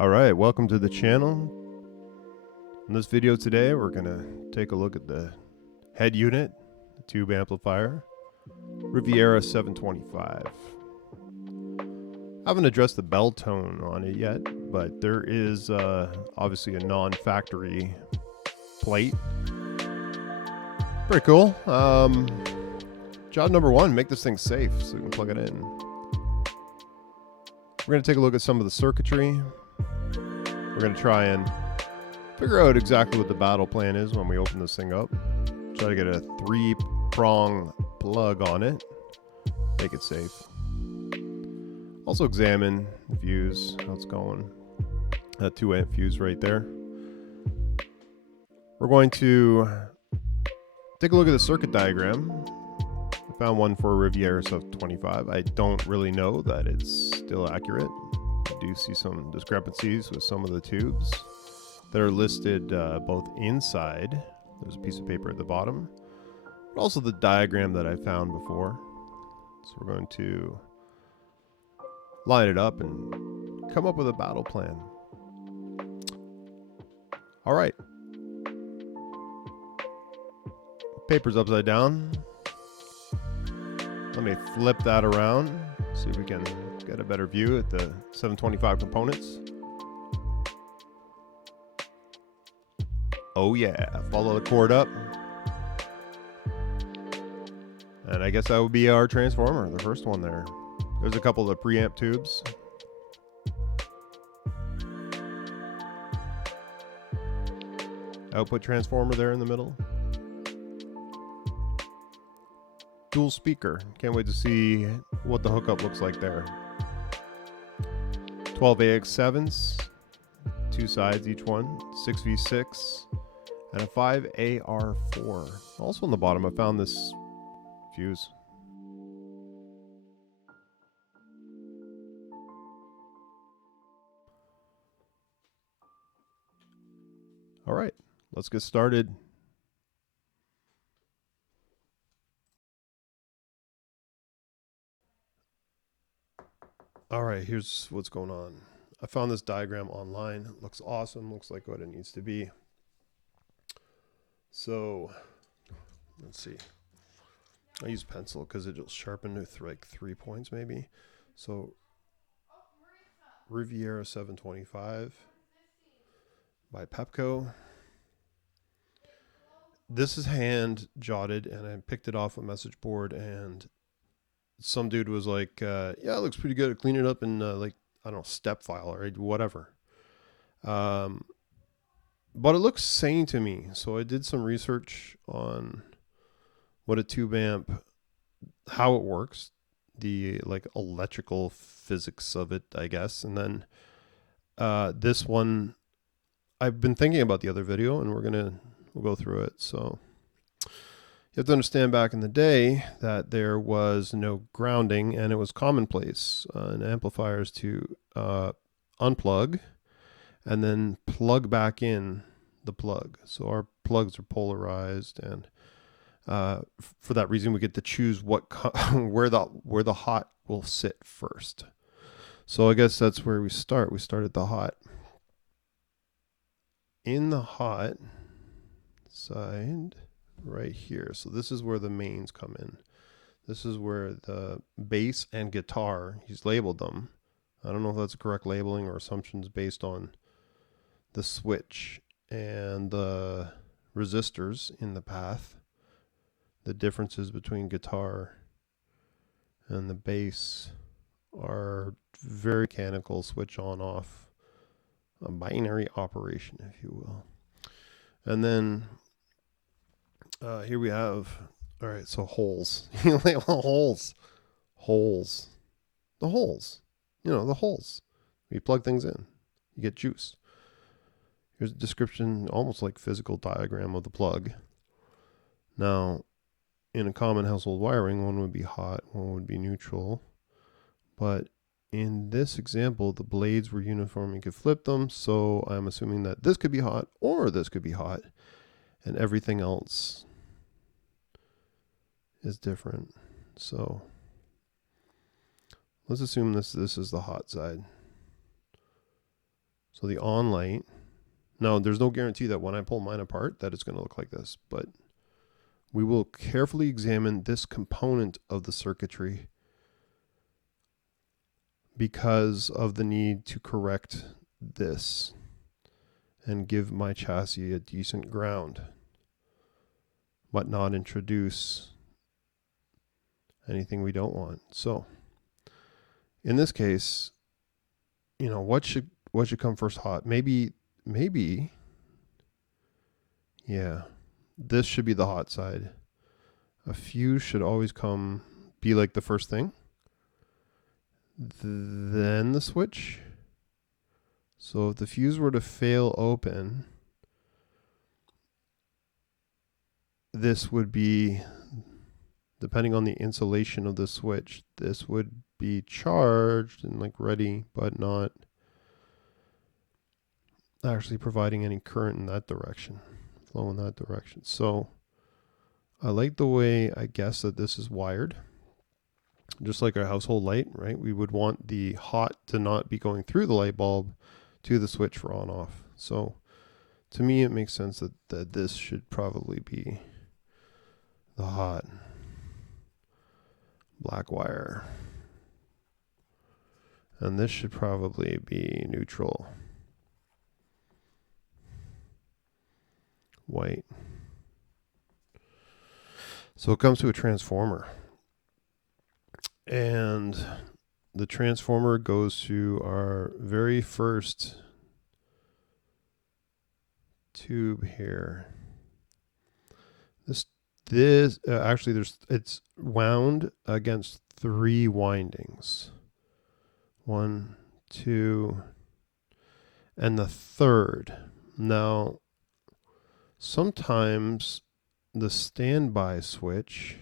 Alright, welcome to the channel. In this video today, we're going to take a look at the head unit, the tube amplifier, Riviera 725. I haven't addressed the bell tone on it yet, but there is obviously a non-factory plate. Pretty cool. Job number one, make this thing safe so we can plug it in. We're going to take a look at some of the circuitry. We're going to try and figure out exactly what the battle plan is when we open this thing up. Try to get a 3-prong plug on it. Make it safe. Also examine the fuse, how it's going. That 2-amp fuse right there. We're going to take a look at the circuit diagram. I found one for Riviera 725. I don't really know that it's still accurate. I do see some discrepancies with some of the tubes that are listed both inside. There's a piece of paper at the bottom, but also the diagram that I found before. So we're going to line it up and come up with a battle plan. All right. Paper's upside down. Let me flip that around, see if we can get a better view at the 725 components. Oh yeah, follow the cord up. And I guess that would be our transformer, the first one there. There's a couple of preamp tubes. Output transformer there in the middle. Dual speaker. Can't wait to see what the hookup looks like there. 12 AX7s, 2 sides each one, 6V6, and a 5 AR4. Also on the bottom, I found this fuse. All right, let's get started. All right, here's what's going on. I found this diagram online. It looks awesome. Looks like what it needs to be. So, let's see. I use pencil because it'll sharpen with like 3 points maybe. So, Riviera 725 by Pepco. This is hand jotted, and I picked it off a message board, and some dude was like, yeah, it looks pretty good. Clean it up in like, I don't know, step file or whatever. But it looks sane to me. So I did some research on what a tube amp, how it works, the like electrical physics of it, I guess. And then this one, I've been thinking about the other video, and we'll go through it. So you have to understand back in the day that there was no grounding, and it was commonplace in amplifiers to unplug and then plug back in the plug. So our plugs are polarized, and for that reason, we get to choose what where the hot will sit first. So I guess that's where we start. We start at the hot. In the hot side, right here. So this is where the mains come in. This is where the bass and guitar, he's labeled them. I don't know if that's correct labeling or assumptions based on the switch and the resistors in the path. The differences between guitar and the bass are very mechanical, switch on off, a binary operation, if you will. And then here we have, all right, so holes. You label holes. Holes. The holes. You know, the holes. You plug things in. You get juice. Here's a description, almost like physical diagram of the plug. Now, in a common household wiring, one would be hot, one would be neutral. But in this example, the blades were uniform. You could flip them, so I'm assuming that this could be hot or this could be hot, and everything else is different. So let's assume this is the hot side. So the on light, now there's no guarantee that when I pull mine apart that it's going to look like this, but we will carefully examine this component of the circuitry because of the need to correct this and give my chassis a decent ground, but not introduce anything we don't want. So in this case, you know, what should come first hot? Maybe, yeah, this should be the hot side. A fuse should always be like the first thing. Then the switch. So if the fuse were to fail open, this would be, depending on the insulation of the switch, this would be charged and like ready, but not actually providing any current in that direction, flow in that direction. So I like the way, I guess, that this is wired. Just like our household light, right? We would want the hot to not be going through the light bulb to the switch for on off. So to me, it makes sense that this should probably be the hot black wire. And this should probably be neutral white. So it comes to a transformer. And the transformer goes to our very first tube here. Actually it's wound against 3 windings. 1, 2, and the third. Now, sometimes the standby switch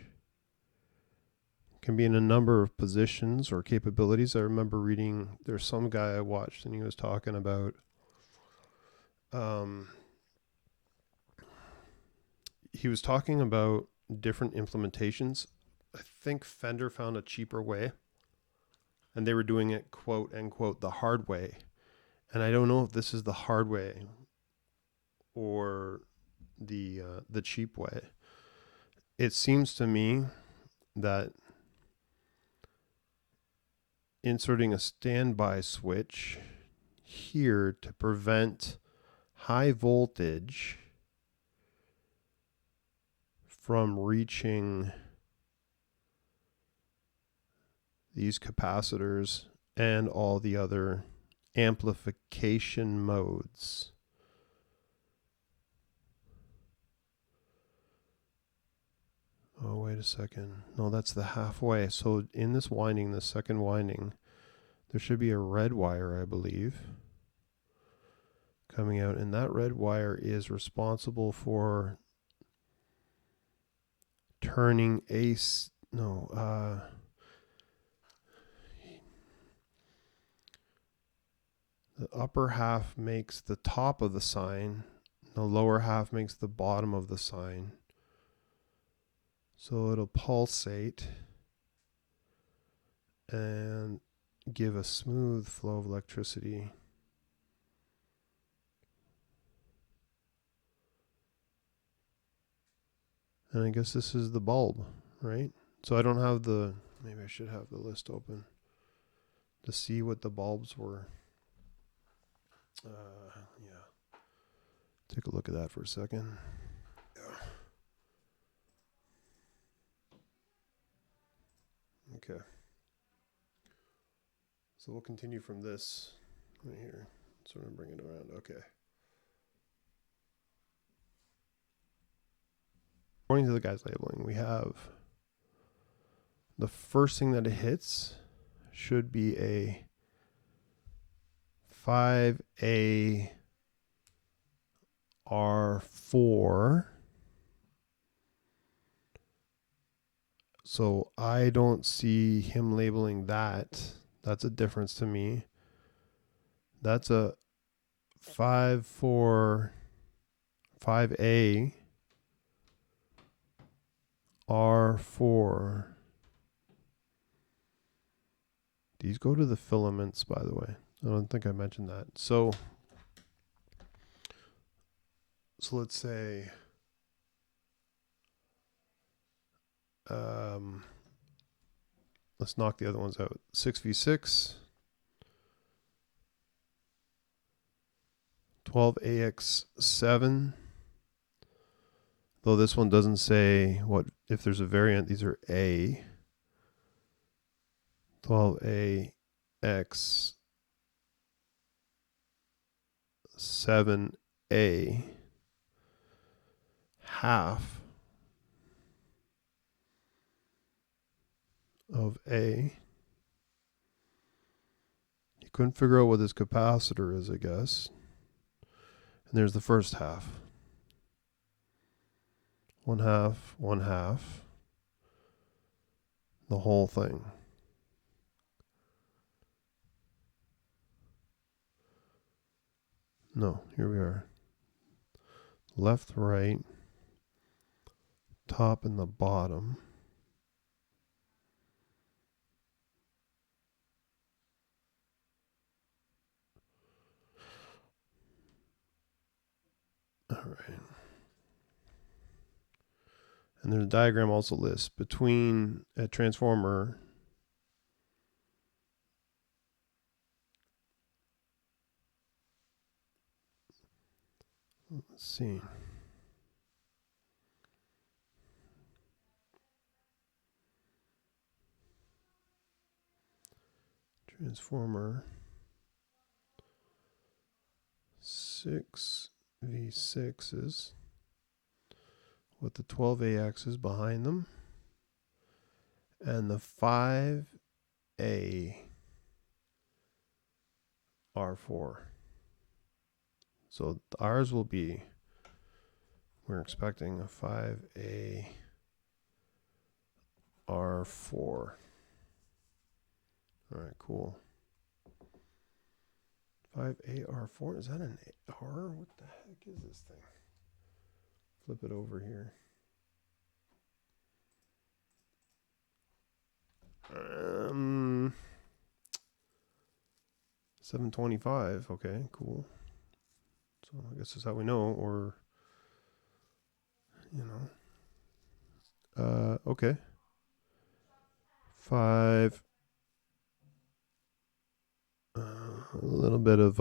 can be in a number of positions or capabilities. I remember reading, there's some guy I watched and he was talking about different implementations. I think Fender found a cheaper way and they were doing it, quote unquote, the hard way. And I don't know if this is the hard way or the cheap way. It seems to me that inserting a standby switch here to prevent high voltage from reaching these capacitors and all the other amplification modes. Oh, wait a second. No, that's the halfway. So in this winding, the second winding, there should be a red wire, I believe, coming out. And that red wire is responsible for turning the upper half makes the top of the sine. The lower half makes the bottom of the sine. So it'll pulsate and give a smooth flow of electricity. And I guess this is the bulb, right? So I don't have maybe I should have the list open to see what the bulbs were. Yeah. Take a look at that for a second. Okay. So we'll continue from this right here. Sort of bring it around. Okay. According to the guy's labeling, we have the first thing that it hits should be a 5A R4. So I don't see him labeling that. That's a difference to me. That's a 5A R4. These go to the filaments, by the way. I don't think I mentioned that. So So let's say let's knock the other ones out. 6v6, 12AX7. Though this one doesn't say what if there's a variant. These are A. 12AX7A half of A. You couldn't figure out what this capacitor is, I guess. And there's the first half. 1/2, 1/2. The whole thing. No, here we are. Left, right, top and the bottom. All right. And there's a diagram also lists between a transformer let's see. Transformer 6v6s with the 12AXs behind them and the 5A R4. So ours will be, we're expecting a 5A R4. All right, cool. 5AR4, is that an R? What the heck is this thing? Flip it over here. 725, okay, cool. So I guess that's how we know, or, you know. Okay. 5. A little bit of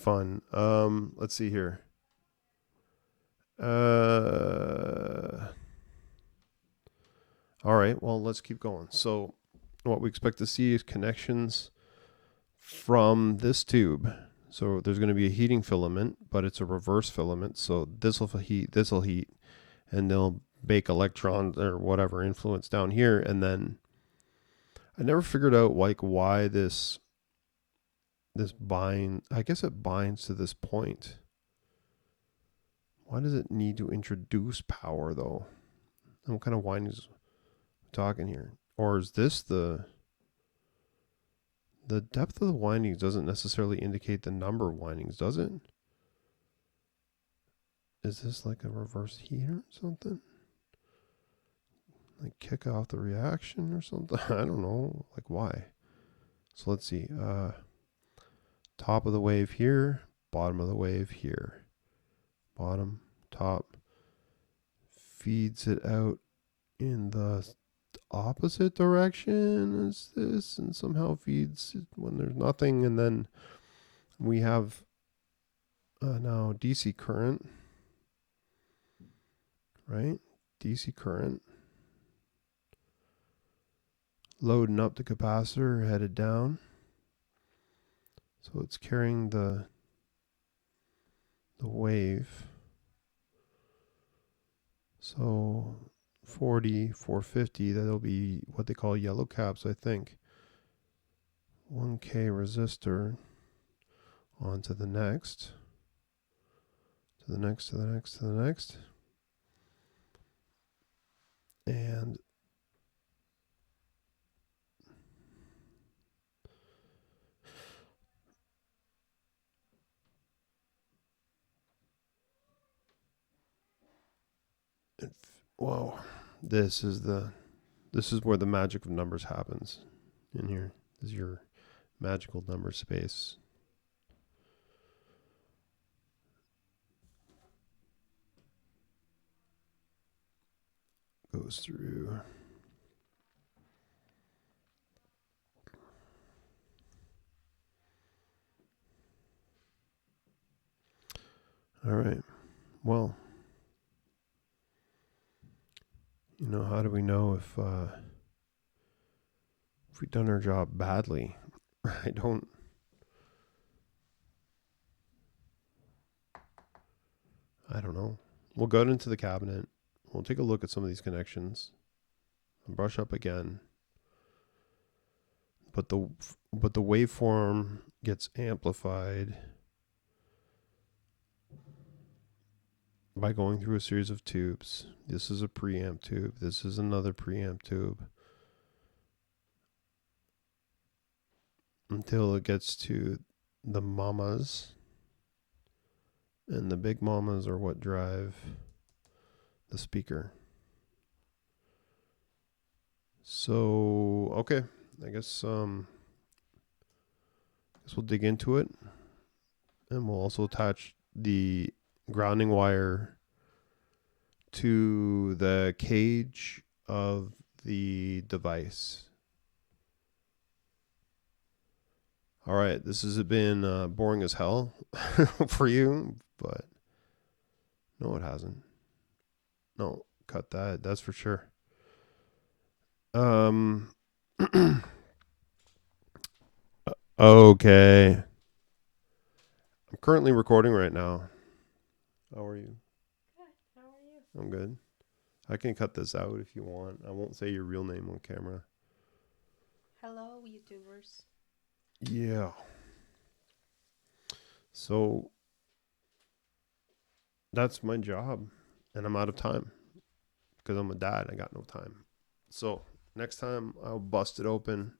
fun. Let's see here. All right, well, let's keep going. So what we expect to see is connections from this tube. So there's going to be a heating filament, but it's a reverse filament. So this will heat, and they'll bake electrons or whatever influence down here. And then I never figured out like why this bind, I guess it binds to this point. Why does it need to introduce power though? And what kind of windings are we talking here? Or is this the depth of the windings doesn't necessarily indicate the number of windings, does it? Is this like a reverse heater or something? Like kick off the reaction or something? I don't know. Like why? So let's see. Top of the wave here, bottom of the wave here. Bottom, top. Feeds it out in the opposite direction as this, and somehow feeds it when there's nothing. And then we have now DC current, right? DC current. Loading up the capacitor, headed down. So it's carrying the wave. So 40, 450, that'll be what they call yellow caps, I think. 1K resistor onto the next. To the next, to the next, to the next. And whoa, this is where the magic of numbers happens in here. This is your magical number space. goes through. All right. Well, how do we know if we've done our job badly? I don't know. We'll go into the cabinet. We'll take a look at some of these connections and brush up again. But the waveform gets amplified by going through a series of tubes. This is a preamp tube. This is another preamp tube. Until it gets to the mamas. And the big mamas are what drive the speaker. So, okay. I guess we'll dig into it. And we'll also attach the grounding wire to the cage of the device. All right, this has been boring as hell for you, but no, it hasn't. No, cut that. That's for sure. Okay. I'm currently recording right now. How are you? Good. How are you? I'm good. I can cut this out if you want. I won't say your real name on camera. Hello, YouTubers. Yeah. So that's my job, and I'm out of time because I'm a dad. I got no time. So next time I'll bust it open.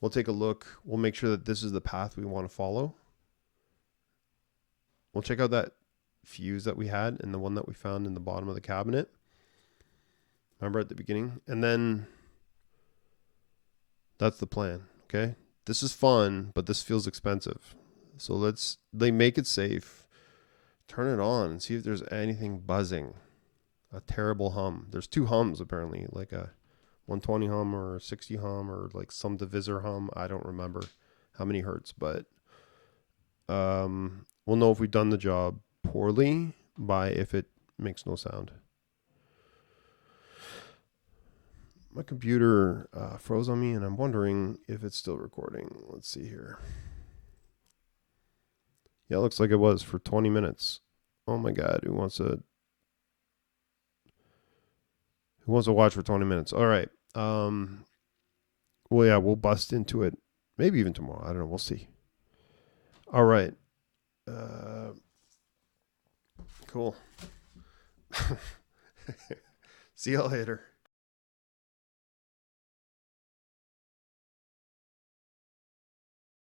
We'll take a look. We'll make sure that this is the path we want to follow. We'll check out that fuse that we had and the one that we found in the bottom of the cabinet. Remember at the beginning? And then that's the plan. Okay. This is fun, but this feels expensive. So they make it safe. Turn it on and see if there's anything buzzing. A terrible hum. There's 2 hums apparently, like a 120 hum or a 60 hum or like some divisor hum. I don't remember how many hertz, but we'll know if we've done the job poorly by if it makes no sound. My computer froze on me, and I'm wondering if it's still recording. Let's see here. Yeah, it looks like it was for 20 minutes. Oh my God, who wants to watch for 20 minutes? All right. Well, yeah, we'll bust into it. Maybe even tomorrow. I don't know. We'll see. All right. Cool. See y'all later.